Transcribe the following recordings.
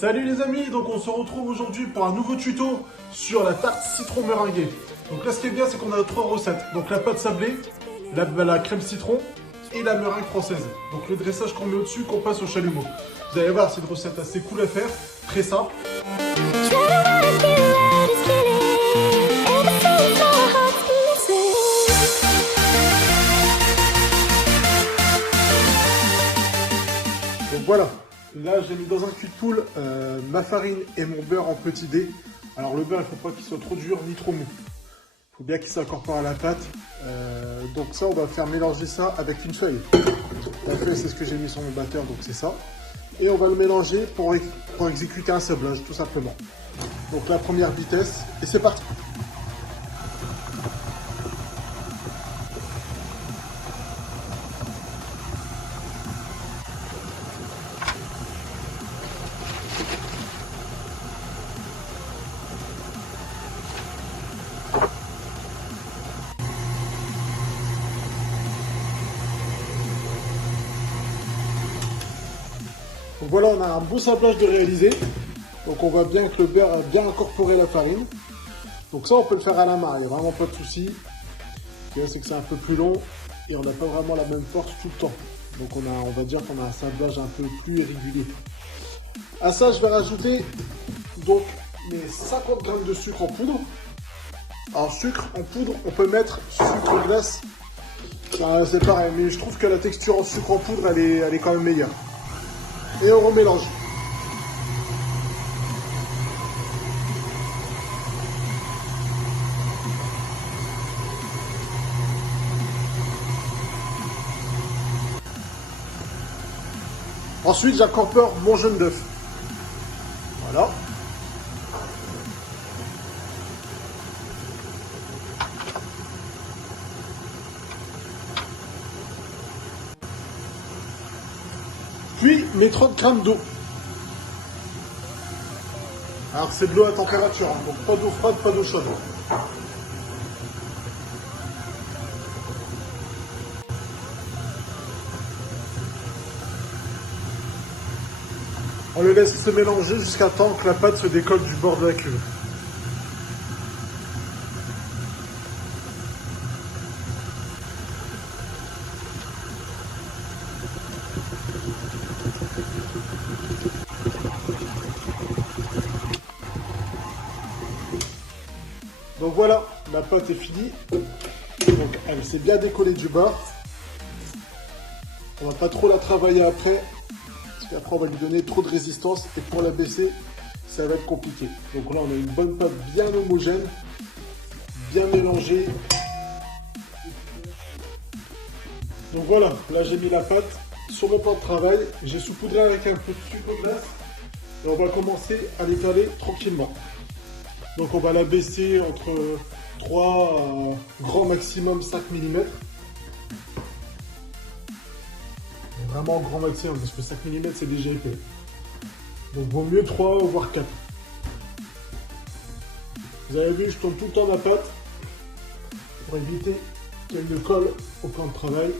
Salut les amis, donc on se retrouve aujourd'hui pour un nouveau tuto sur la tarte citron meringuée. Donc là ce qui est bien c'est qu'on a 3 recettes. Donc la pâte sablée, la crème citron et la meringue française. Donc le dressage qu'on met au-dessus qu'on passe au chalumeau. Vous allez voir c'est une recette assez cool à faire, très simple. Donc voilà. Là, j'ai mis dans un cul de poule ma farine et mon beurre en petit dé. Alors le beurre, il ne faut pas qu'il soit trop dur ni trop mou. Il faut bien qu'il s'incorpore à la pâte. Donc ça, on va faire mélanger ça avec une feuille. La feuille, c'est ce que j'ai mis sur mon batteur, donc c'est ça. Et on va le mélanger pour exécuter un sablage, tout simplement. Donc la première vitesse, et c'est parti. Donc voilà, on a un beau sablage de réaliser. Donc on voit bien que le beurre a bien incorporé la farine. Donc ça, on peut le faire à la main, il n'y a vraiment pas de souci. Ce qu'il y a, c'est que c'est un peu plus long et on n'a pas vraiment la même force tout le temps. Donc on va dire qu'on a un sablage un peu plus irrégulier. À ça, je vais rajouter donc mes 50 g de sucre en poudre. Alors sucre en poudre, on peut mettre sucre glace. C'est pareil, mais je trouve que la texture en sucre en poudre, elle est quand même meilleure. Et on remélange. Ensuite, j'incorpore mon jaune d'œuf. Voilà. Puis mes 30 g d'eau. Alors c'est de l'eau à température, hein, donc pas d'eau froide, pas d'eau chaude. On le laisse se mélanger jusqu'à temps que la pâte se décolle du bord de la cuve. Donc voilà, la pâte est finie. Donc elle s'est bien décollée du bord. On va pas trop la travailler après. Parce qu'après on va lui donner trop de résistance. Et pour la baisser, ça va être compliqué. Donc là on a une bonne pâte bien homogène. Bien mélangée. Donc voilà, là j'ai mis la pâte sur mon plan de travail. J'ai saupoudré avec un peu de sucre glace. Et on va commencer à l'étaler tranquillement. Donc on va la baisser entre 3 grand maximum 5 mm. Vraiment grand maximum parce que 5 mm c'est déjà épais. Donc vaut mieux 3 voire 4. Vous avez vu, je tourne tout le temps ma pâte pour éviter qu'elle ne colle au plan de travail.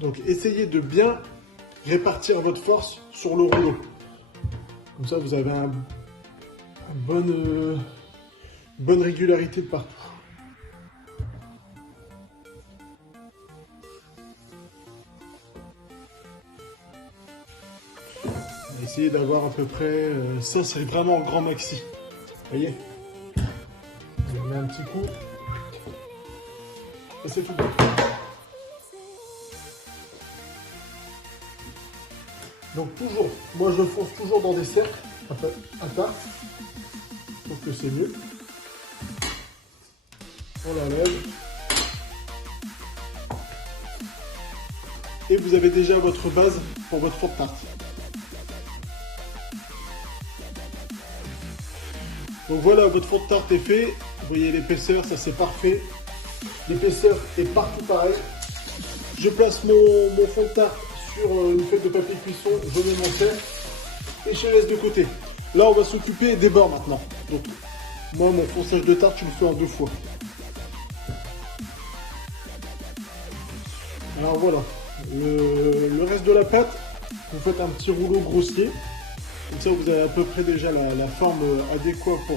Donc essayez de bien répartir votre force sur le rouleau. Comme ça vous avez une bonne régularité de partout. Essayez d'avoir à peu près, ça c'est vraiment grand maxi. Vous voyez? On met un petit coup. Et c'est tout. Donc toujours, moi je fonce toujours dans des cercles à tarte. Je trouve que c'est mieux. On la lève. Et vous avez déjà votre base pour votre fond de tarte. Donc voilà, votre fond de tarte est fait. Vous voyez l'épaisseur, ça c'est parfait. L'épaisseur est partout pareil. Je place mon fond de tarte sur une feuille de papier cuisson, je mets mon sel et je laisse de côté. Là, on va s'occuper des bords maintenant. Donc, moi, mon fonçage de tarte, je le fais en 2 fois. Alors voilà, le reste de la pâte, vous faites un petit rouleau grossier. Comme ça, vous avez à peu près déjà la forme adéquate pour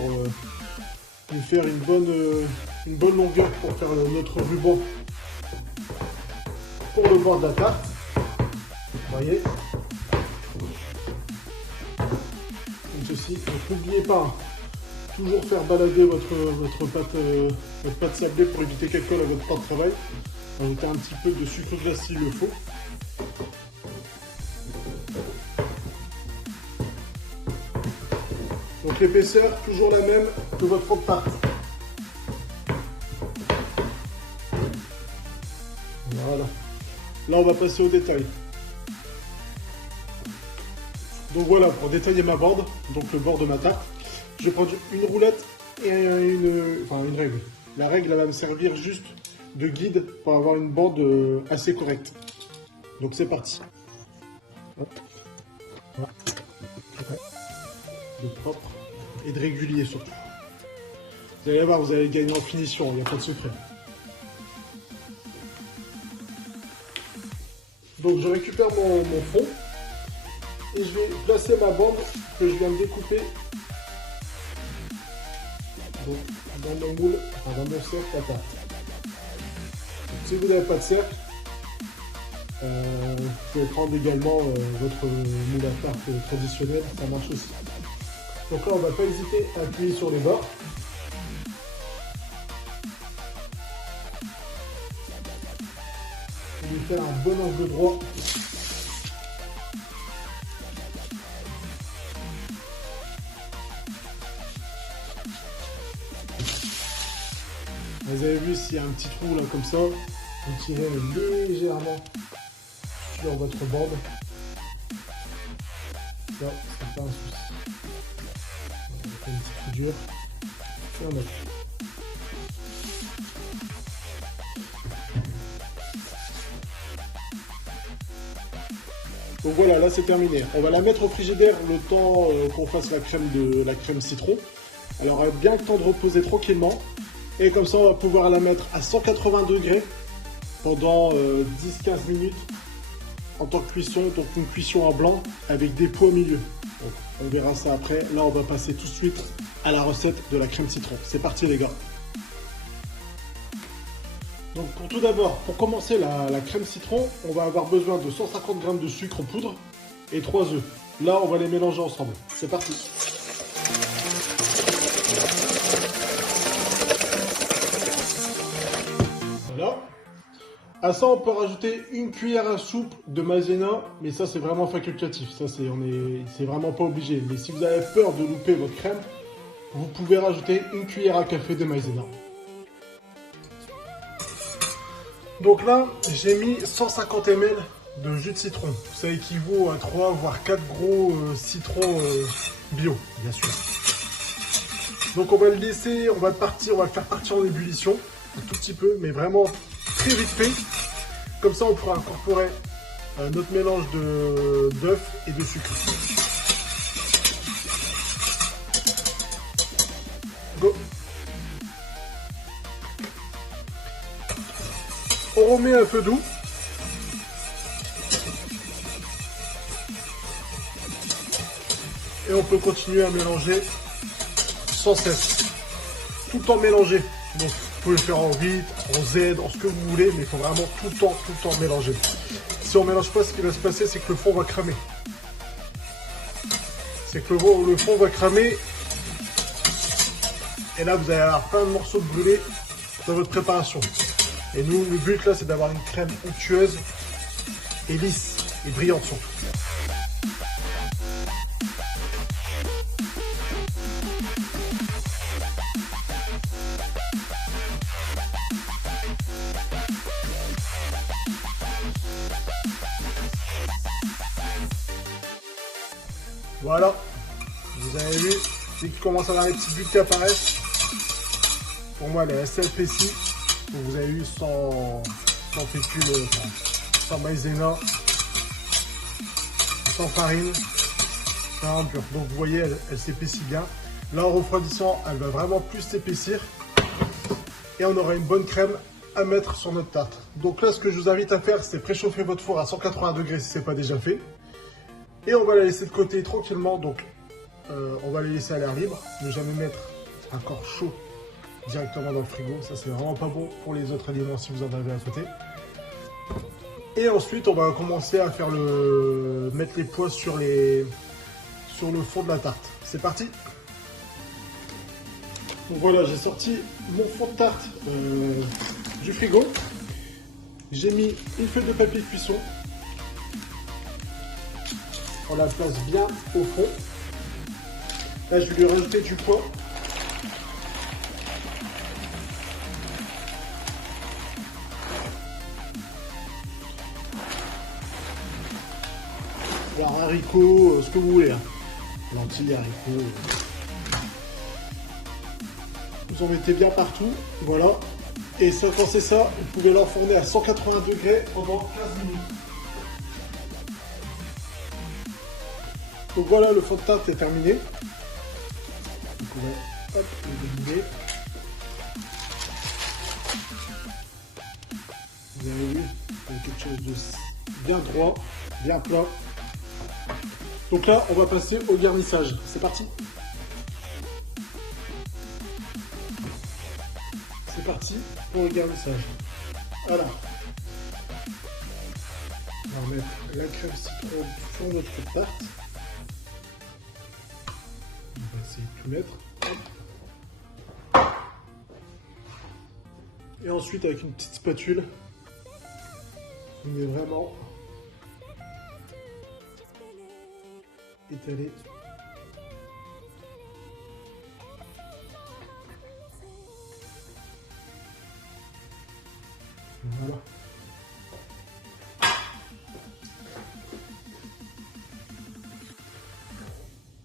vous faire une bonne longueur pour faire notre ruban pour le bord de la tarte. Vous voyez, comme ceci. Donc n'oubliez pas, toujours faire balader votre pâte sablée pour éviter qu'elle colle à votre pâte de travail. Ajouter un petit peu de sucre glace s'il le faut. Donc l'épaisseur, toujours la même que votre fond de tarte. Voilà. Là, on va passer au détail. Donc voilà, pour détailler ma borde, donc le bord de ma tarte, je vais prendre une roulette et une règle. La règle, elle va me servir juste de guide pour avoir une borde assez correcte. Donc c'est parti. Hop. Voilà. De propre et de régulier surtout. Vous allez voir, vous allez gagner en finition, il n'y a pas de secret. Donc je récupère mon fond et je vais placer ma bande que je viens de découper donc, dans mon moule, enfin, dans mon cercle à tarte. Si vous n'avez pas de cercle, vous pouvez prendre également votre moule à tarte traditionnel, ça marche aussi. Donc là, on ne va pas hésiter à appuyer sur les bords. Et lui faire un bon angle droit. Vous avez vu, s'il y a un petit trou là comme ça, vous tirez légèrement sur votre bande. Là, c'est pas un souci. On fait une petite soudure. Et on appuie. Donc voilà, là c'est terminé. On va la mettre au frigidaire le temps qu'on fasse la crème citron. Alors elle a bien le temps de reposer tranquillement. Et comme ça, on va pouvoir la mettre à 180 degrés pendant 10-15 minutes en tant que cuisson, donc une cuisson à blanc avec des pots au milieu. Donc, on verra ça après. Là, on va passer tout de suite à la recette de la crème citron. C'est parti les gars. Donc pour tout d'abord, pour commencer la crème citron, on va avoir besoin de 150 g de sucre en poudre et 3 œufs. Là, on va les mélanger ensemble. C'est parti. Voilà. À ça, on peut rajouter une cuillère à soupe de maïzena, mais ça, c'est vraiment facultatif. Ça, c'est vraiment pas obligé. Mais si vous avez peur de louper votre crème, vous pouvez rajouter une cuillère à café de maïzena. Donc là, j'ai mis 150 ml de jus de citron. Ça équivaut à 3 voire 4 gros citrons bio, bien sûr. Donc on va le laisser, on va le faire partir en ébullition, un tout petit peu, mais vraiment très vite fait. Comme ça, on pourra incorporer notre mélange d'œufs et de sucre. Go! On remet un feu doux. Et on peut continuer à mélanger sans cesse. Tout le temps mélanger. Donc vous pouvez le faire en 8, en Z, en ce que vous voulez, mais il faut vraiment tout le temps mélanger. Si on ne mélange pas, ce qui va se passer, c'est que le fond va cramer. C'est que le fond va cramer. Et là, vous allez avoir plein de morceaux de brûlés dans votre préparation. Et nous, le but là, c'est d'avoir une crème onctueuse et lisse et brillante surtout. Voilà, vous avez vu, dès qu'il commence à avoir les petites bulles qui apparaissent, pour moi, elle est assez épaissie. Donc, vous avez vu sans fécule, sans maïzena, sans farine. C'est vraiment pur. Donc, vous voyez, elle s'épaissit bien. Là, en refroidissant, elle va vraiment plus s'épaissir. Et on aura une bonne crème à mettre sur notre tarte. Donc là, ce que je vous invite à faire, c'est préchauffer votre four à 180 degrés si ce n'est pas déjà fait. Et on va la laisser de côté tranquillement. Donc, on va les laisser à l'air libre. Ne jamais mettre un corps chaud directement dans le frigo. Ça, c'est vraiment pas bon pour les autres aliments si vous en avez à côté. Et ensuite, on va commencer à faire mettre les pois sur le fond de la tarte. C'est parti! Donc voilà, j'ai sorti mon fond de tarte du frigo. J'ai mis une feuille de papier cuisson. On la place bien au fond. Là, je vais lui rajouter du pois. Alors, haricots, ce que vous voulez. Hein. Lentilles, haricots. Vous en mettez bien partout. Voilà. Et ça, quand c'est ça, vous pouvez l'enfourner à 180 degrés pendant 15 minutes. Donc voilà, le fond de tarte est terminé. Donc on va le dominer. Vous avez vu, il y a quelque chose de bien droit, bien plat. Donc là, on va passer au garnissage. C'est parti. C'est parti pour le garnissage. Voilà. On va mettre la crème citron sur notre tarte. On va essayer de tout mettre. Et ensuite, avec une petite spatule, on met vraiment étaler. Voilà.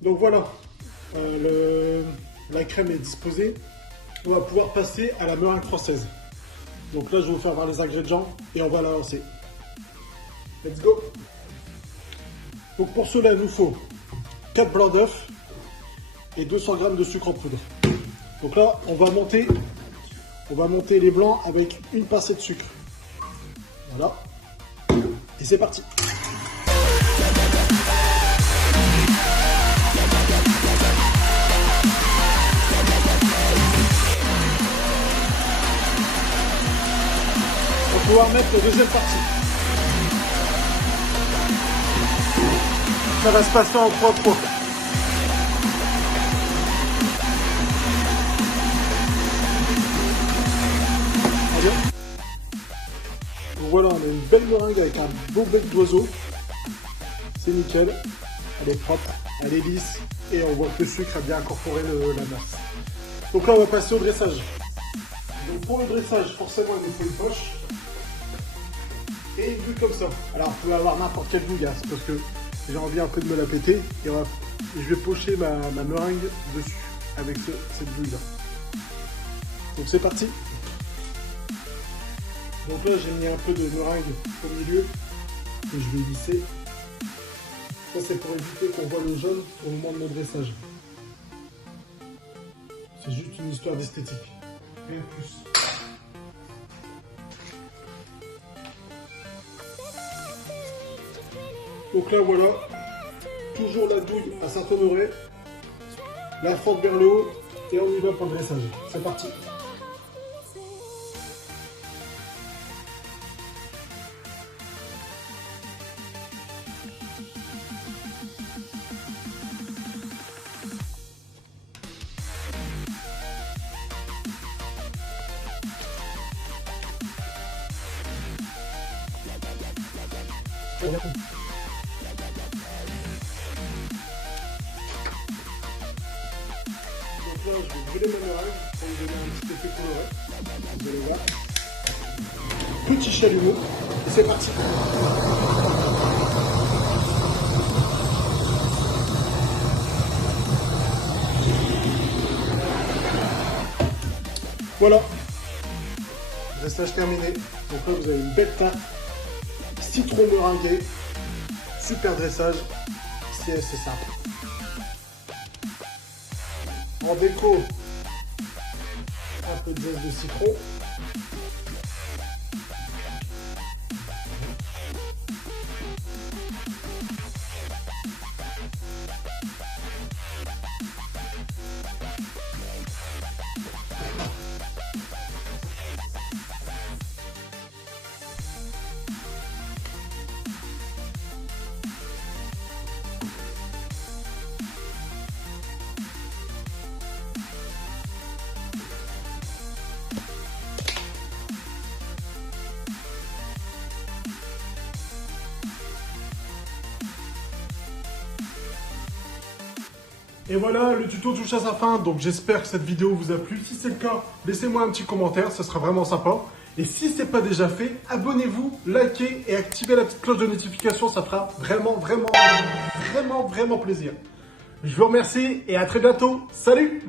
Donc voilà, la crème est disposée. On va pouvoir passer à la meringue française. Donc là, je vais vous faire voir les ingrédients et on va la lancer. Let's go! Donc pour cela, il nous faut 4 blancs d'œufs et 200 g de sucre en poudre. Donc là, on va monter les blancs avec une pincée de sucre. Voilà. Et c'est parti. On va pouvoir mettre la deuxième partie. Ça va se passer en 3 fois. Allez. Donc voilà, on a une belle meringue avec un beau bec d'oiseau. C'est nickel. Elle est propre, elle est lisse et on voit que le sucre a bien incorporé la masse. Donc là, on va passer au dressage. Donc pour le dressage, forcément, il nous faut une poche et une bulle comme ça. Alors, vous pouvez avoir n'importe quelle bulle, hein, parce que j'ai envie un peu de me la péter et je vais pocher ma meringue dessus avec cette bulle là. Donc c'est parti. Donc là j'ai mis un peu de meringue au milieu que je vais lisser. Ça c'est pour éviter qu'on voit le jaune au moment de mon dressage. C'est juste une histoire d'esthétique. Rien de plus. Donc là voilà, toujours la douille à Saint-Honoré, la fente vers le haut et on y va pour le dressage. C'est parti. Donc là, je vais brûler ma meringue pour lui donner un petit effet coloré. Vous allez voir. Petit chalumeau. Et c'est parti. Voilà, dressage terminé. Donc là, vous avez une belle teinte, citron meringué, super dressage, c'est assez simple. En déco, un peu de zeste de citron. Et voilà, le tuto touche à sa fin, donc j'espère que cette vidéo vous a plu. Si c'est le cas, laissez-moi un petit commentaire, ce sera vraiment sympa. Et si ce n'est pas déjà fait, abonnez-vous, likez et activez la petite cloche de notification, ça fera vraiment plaisir. Je vous remercie et à très bientôt. Salut!